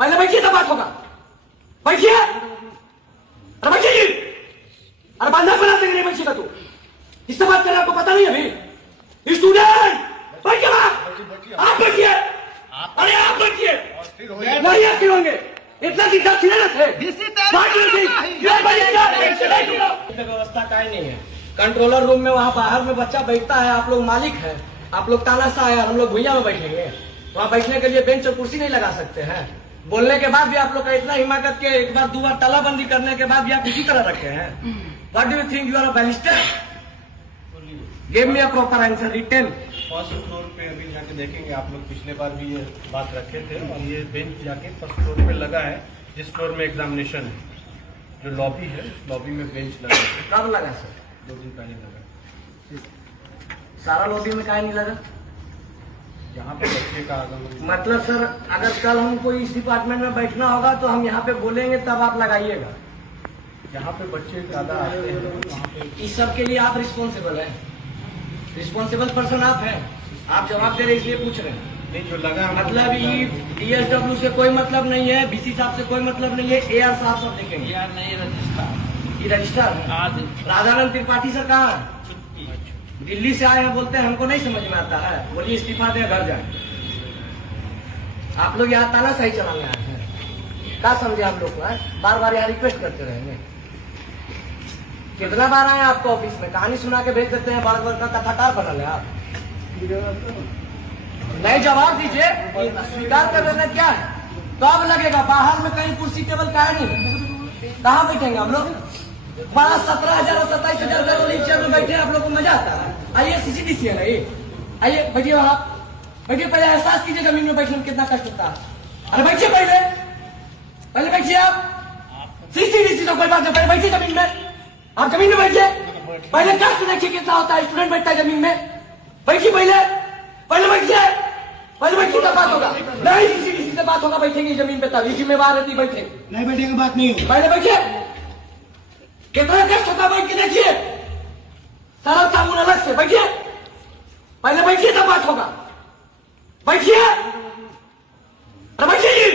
पहले बैठिए तब बात होगा। बैठिए, अरे बैठिए जी। अरे बंधक बना देंगे, नहीं बैठिएगा तू। किससे बात कर रहे हैं आपको पता नहीं अभी? स्टूडेंट बैठिए, आप बैठिए। अरे आप बैठिए, नहीं एक्टिव होंगे। इतना दिन तक खिले थे, व्यवस्था का ही नहीं है। कंट्रोलर रूम में वहाँ बाहर में बच्चा बैठता है, आप लोग मालिक है, आप लोग तानाशाह है, हम लोग भुइया में बैठेंगे। वहाँ बैठने के लिए बेंच और कुर्सी नहीं लगा सकते हैं। बोलने के बाद भी आप लोग का इतना हिम्मत के एक बार दो बार तालाबंदी करने के बाद भी आप इसी तरह रखे हैं। What do you think you are a barrister? Give me a proper answer written. First floor पे अभी जाके देखेंगे आप लोग, पिछले बार भी ये बात रखे थे और ये बेंच जाके फर्स्ट फ्लोर पे लगा है, जिस फ्लोर में एग्जामिनेशन है। जो लॉबी है उस लॉबी में बेंच लगा है। कब लगा सर? 2 दिन पहले लगा। सारा लॉबी में काहे नहीं लगा? यहाँ पे बच्चे का आगमन, मतलब सर अगर कल हमको इस डिपार्टमेंट में बैठना होगा तो हम यहाँ पे बोलेंगे तब आप लगाइएगा। यहाँ पे बच्चे ज्यादा आते हैं, वहाँ पे इस सब के लिए आप रिस्पॉन्सिबल हैं, रिस्पॉन्सिबल पर्सन आप हैं। आप जवाब दे रहे इसलिए पूछ रहे हैं। नहीं जो लगा मतलब DSW से कोई मतलब नहीं है, BC साहब से कोई मतलब नहीं है, AR साहब सब देखेंगे। यार नहीं रजिस्ट्रार, ये रजिस्टर आज राधानंद त्रिपाठी सर कहाँ है? दिल्ली से आए हैं, बोलते हैं हमको नहीं समझ में आता है, बोलिए इस्तीफा दे घर जाए। आप लोग यहाँ तानाशाही चलाने आए हैं, क्या समझे आप लोग को? बार बार यहाँ रिक्वेस्ट करते रहेंगे। कितना बार आए आपको ऑफिस में, कहानी सुना के भेज देते हैं, बार बार का कथाकार बना ले आप। नहीं जवाब दीजिए, स्वीकार कर लेना क्या है? तो अब लगेगा बाहर में कहीं कुर्सी टेबल का है नहीं, कहाँ बैठेंगे हम लोग? 17,000 और 27,000 का रोलिंग चेयर में बैठे आप लोग को मजा आता है? आइए CCDC है ना ये, आइए बैठिए वहां, बैठिए। पहले एहसास कीजिए जमीन में बैठने में कितना कष्ट होता है। अरे बैठिए, पहले बैठिए आप। CCDC तो कोई बात नहीं, पहले बैठिए जमीन में। आप जमीन में बैठिए, पहले कष्ट देखिए कितना होता है। स्टूडेंट बैठता है जमीन में, बैठिए पहले बैठिए तब बात होगा। नहीं CCDC से बात होगा, बैठेंगे जमीन पे तब। जिम्मेवार रहती बैठे, नहीं बैठेंगे बात नहीं होगी। पहले बैठिए। कितना कष्ट होता है, बैठ के देखिए। सरल साबुन अलग से बैठिए, पहले बैठिए तब बात होगा। बैठिए, अरे बैठिए जी।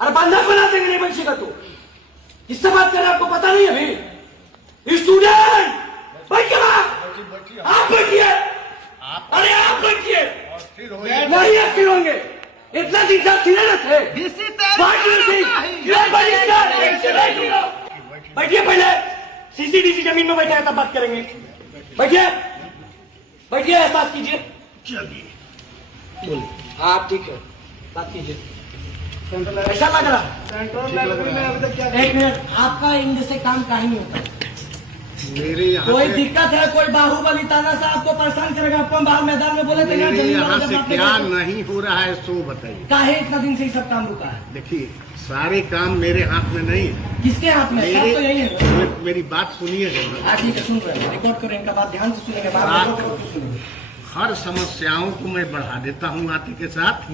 अरे बंधक बना देंगे, नहीं बैठिएगा तू। किससे बात कर रहे हैं आपको पता नहीं अभी? स्टूडेंट बैठिए, आप बैठिए। अरे आप बैठिए, नहीं एक्टिव होंगे। इतना दिन तक खिले थे, बैठिए। पहले CCDC जमीन में बैठा है तब बात करेंगे। बैठिए, एहसास कीजिए। बोलिए। हाँ ठीक है, बात कीजिए। ऐसा लग रहा है? एक मिनट, आपका इंग्लिश से काम काहे नहीं होता? मेरे यहाँ कोई दिक्कत है? कोई बाहुबली तानाशाह आपको परेशान करेगा? आपको बाहर मैदान में बोले थे ना मेरे जमीन यहाँ वाला से जब क्या आपने- नहीं हो रहा है सो बताइए। काहे इतना दिन से ये सब काम रुका है? देखिए सारे काम मेरे हाथ में नहीं है। किसके हाथ में? सब तो यही है। मेरी बात सुनिए जरा। ठीक है, सुन रहे हैं, रिकॉर्ड करें, इनका बात ध्यान से सुनेंगे। बात सुनेंगे। हर समस्याओं को मैं बढ़ा देता हूँ आते के साथ,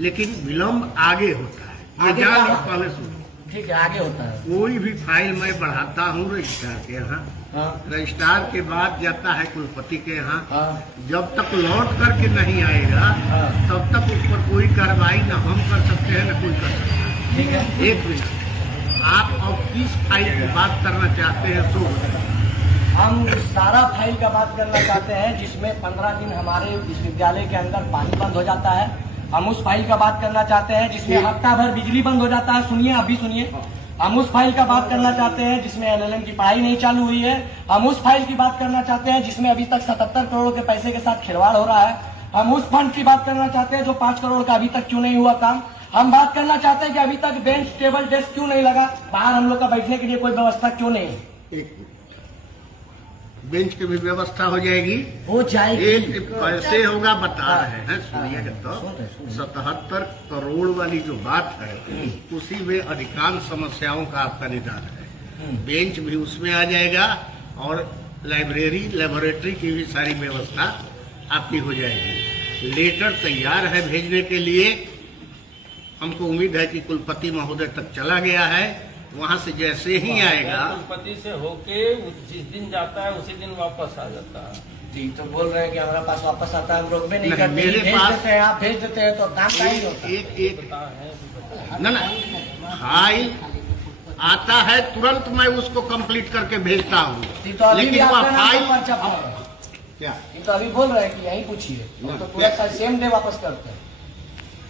लेकिन विलम्ब आगे होता है। ये आगे जान लो, कहाँ? पहले सुनो। ठीक है, आगे होता है। कोई भी फाइल मैं बढ़ाता हूँ रजिस्ट्रार के यहाँ, हाँ रजिस्ट्रार के बाद जाता है कुलपति के यहाँ। हाँ जब तक लौट करके नहीं आएगा हाँ। तब तक उस पर कोई कार्रवाई न हम कर सकते हैं न कोई कर सकता है। ठीक है। एक मिनट, आप अब किस फाइल की बात करना चाहते हैं सो बताइए। हम सारा फाइल का बात करना चाहते हैं जिसमें 15 दिन हमारे विश्वविद्यालय के अंदर पानी बंद हो जाता है। हम उस फाइल का बात करना चाहते हैं जिसमें हफ्ता भर बिजली बंद हो जाता है। सुनिए, अभी सुनिए। हम उस फाइल का बात करना चाहते हैं जिसमें LLM की पढ़ाई नहीं चालू हुई है। हम उस फाइल की बात करना चाहते हैं जिसमें अभी तक 77 करोड़ के पैसे के साथ खिलवाड़ हो रहा है। हम उस फंड की बात करना चाहते हैं जो 5 करोड़ का अभी तक क्यों नहीं हुआ काम। हम बात करना चाहते हैं कि अभी तक बेंच टेबल डेस्क क्यों नहीं लगा, बाहर हम लोग का बैठने के लिए कोई व्यवस्था क्यों नहीं है। एक मिनट, बेंच की भी व्यवस्था हो जाएगी। हो जाएगी। एक कैसे होगा बता रहे हैं, सुनिएगा। तो 77 करोड़ वाली जो बात है उसी में अधिकांश समस्याओं का आपका निदान है। बेंच भी उसमें आ जाएगा और लाइब्रेरी लेबोरेटरी की भी सारी व्यवस्था आपकी हो जाएगी। लेटर तैयार है भेजने के लिए। हमको उम्मीद है कि कुलपति महोदय तक चला गया है, वहाँ से जैसे ही आएगा कुलपति से होके जिस दिन जाता है उसी दिन वापस आ जाता है। ठीक तो बोल रहे हैं कि हमारा पास वापस आता है, हम रोक भी नहीं नहीं, करते, मेरे भेज पास- देते हैं, आप भेज देते हैं तो काम का ही होता है। एक ना फाइल आता है तुरंत मैं उसको कंप्लीट करके भेजता हूँ, तो अभी भी लेकिन वह आपका नाम फाइल पर पर्चा पड़ा है। क्या तो अभी बोल रहे हैं कि यही पूछिए, हम तो पूरा सेम डे वापस करते हैं।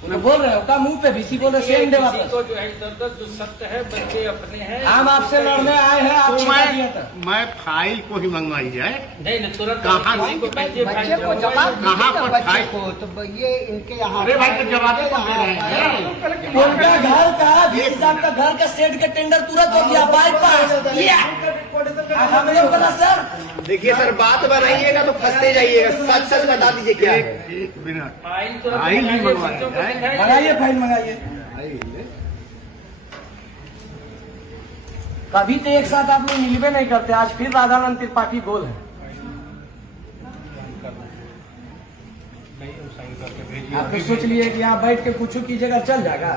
तो बोल रहे हो का मुंह पे भी बोल रहे सेम डे वापस। को जो है इधर जो सत्य है बच्चे अपने हैं। हम आपसे लड़ने आए हैं, आप तो छिपा दिया था। मैं फाइल को ही मंगवाई जाए, नहीं नहीं तुरंत कहाँ किसी को भेजिए, फाइल बच्चे को जमा जवाब करो। कहाँ दीजिए ना पर बच्चे फाइल? को, तो ये इनके यहाँ अरे भाई तो जवाब तो दे रहे हैं। उनका घर का 20,000 का घर का सेट का टेंडर तुरंत हो गया बाईपास। हम लोग बोला सर देखिए सर, बात बनाइएगा तो फंसते जाइएगा, सच सच बता दीजिए क्या है। एक मिनट, फाइल तुरंत फाइल ही मंगाइए, मंगवाया बच्चों को जाए। दिखाइए। मंगाइए, फाइल मंगाइए। कभी तो एक साथ आप लोग मिलवे नहीं करते, आज फिर राधानंद त्रिपाठी बोल है। नहीं वो साइन करके भेजिए। आप तो सोच लिए कि यहाँ बैठ के कुछ कीजिएगा चल जाएगा।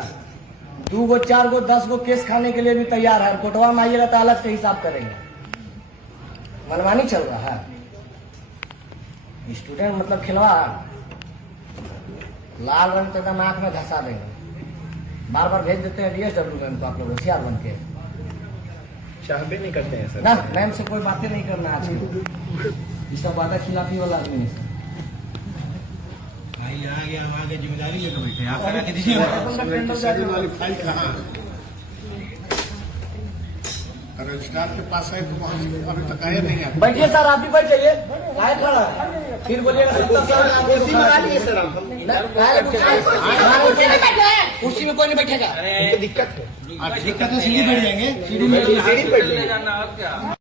2 गो 4 गो 10 गो केस खाने के लिए भी तैयार है, कोटवा में आइएगा तो अलग से हिसाब करेंगे। मनमानी चल रहा है, स्टूडेंट मतलब खिलवा लाल रंग तो एकदम आंख में धंसा देंगे। बार बार भेज देते हैं DSW मैम को, आप लोग होशियार बन के चाहते नहीं करते हैं सर। ना। मैम से कोई बातें नहीं करना आज ये सब वादा खिलाफी वाला आदमी है। जिम्मेदारी लेकर बैठे आप लगा के दीजिए। रजिस्ट्रार वाली फाइल कहाँ है? रजिस्ट्रार के पास है तो वहाँ से अभी तक आए नहीं है। बैठिए सर, आप भी बैठ जाइए। काहे खड़ा है? फिर बोलिएगा 70 साल आप कुर्सी मंगा लीजिए सर हम। कुर्सी में कोई नहीं बैठेगा। हमको दिक्कत है। दिक्कत है, सीढ़ी बैठ जाएंगे। सीढ़ी पर ले जाना और क्या।